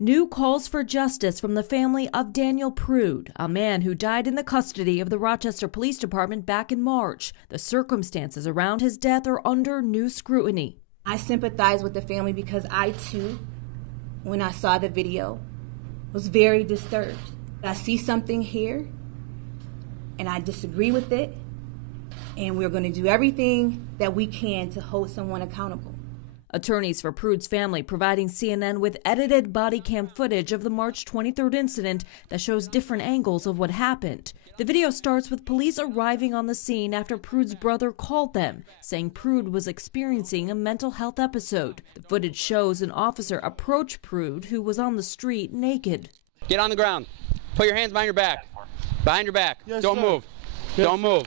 New calls for justice from the family of Daniel Prude, a man who died in the custody of the Rochester Police Department back in March. The circumstances around his death are under new scrutiny. I sympathize with the family because I, too, when I saw the video, was very disturbed. I see something here, and I disagree with it, and we're going to do everything that we can to hold someone accountable. Attorneys for Prude's family providing CNN with edited body cam footage of the March 23rd incident that shows different angles of what happened. The video starts with police arriving on the scene after Prude's brother called them, saying Prude was experiencing a mental health episode. The footage shows an officer approach Prude, who was on the street naked. Get on the ground. Put your hands behind your back. Behind your back. Yes, don't sir. Move. Yes. Don't move.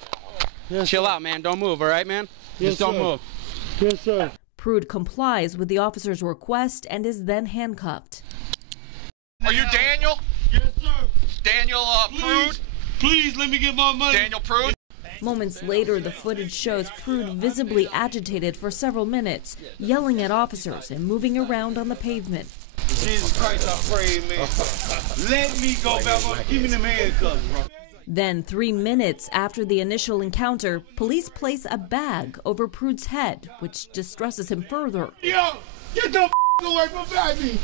Yes, Chill sir. out, man. Don't move, all right, man? Yes, Just don't sir. move. Yes, sir. Prude complies with the officer's request and is then handcuffed. Are you Daniel? Yes, sir. Daniel Prude? Please let me get my money. Daniel Prude? Moments later, the footage shows Prude visibly agitated for several minutes, yelling at officers and moving around on the pavement. Jesus Christ, I pray, man. Let me go back. Give me them handcuffs, bro. Then, 3 minutes after the initial encounter, police place a bag over Prude's head, which distresses him further. Yo, get the away from me.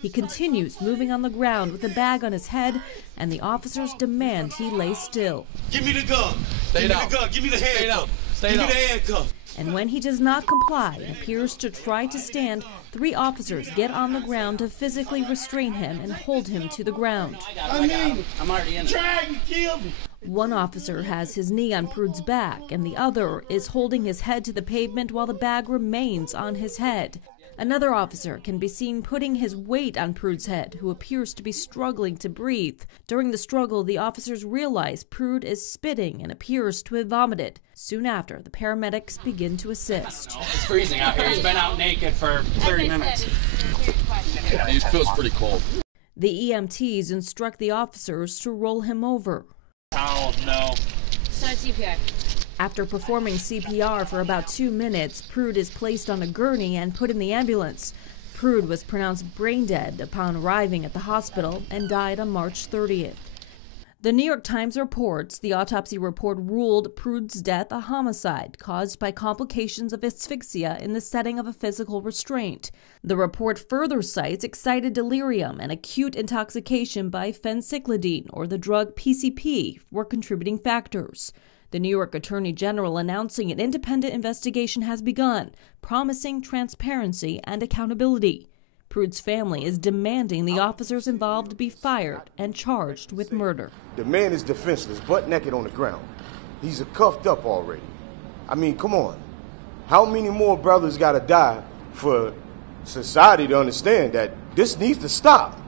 He continues moving on the ground with the bag on his head, and the officers demand he lay still. Give me the gun. Stay Give me down. the gun. Give me the handcuff. Stay Give down. me the handcuff. And when he does not comply and appears to try to stand, 3 officers get on the ground to physically restrain him and hold him to the ground. I mean, I'm already in there. drag me, kill me. One officer has his knee on Prude's back, and the other is holding his head to the pavement while the bag remains on his head. Another officer can be seen putting his weight on Prude's head, who appears to be struggling to breathe. During the struggle, the officers realize Prude is spitting and appears to have vomited. Soon after, the paramedics begin to assist. It's freezing out here. He's been out naked for 30 minutes. He feels pretty cold. The EMTs instruct the officers to roll him over. Oh, no. Start CPR. After performing CPR for about 2 minutes, Prude is placed on a gurney and put in the ambulance. Prude was pronounced brain dead upon arriving at the hospital and died on March 30th. The New York Times reports the autopsy report ruled Prude's death a homicide caused by complications of asphyxia in the setting of a physical restraint. The report further cites excited delirium and acute intoxication by phencyclidine, or the drug PCP, were contributing factors. The New York Attorney General announcing an independent investigation has begun, promising transparency and accountability. Prude's family is demanding the officers involved be fired and charged with murder. The man is defenseless, butt naked on the ground. He's cuffed up already. I mean, come on. How many more brothers gotta die for society to understand that this needs to stop?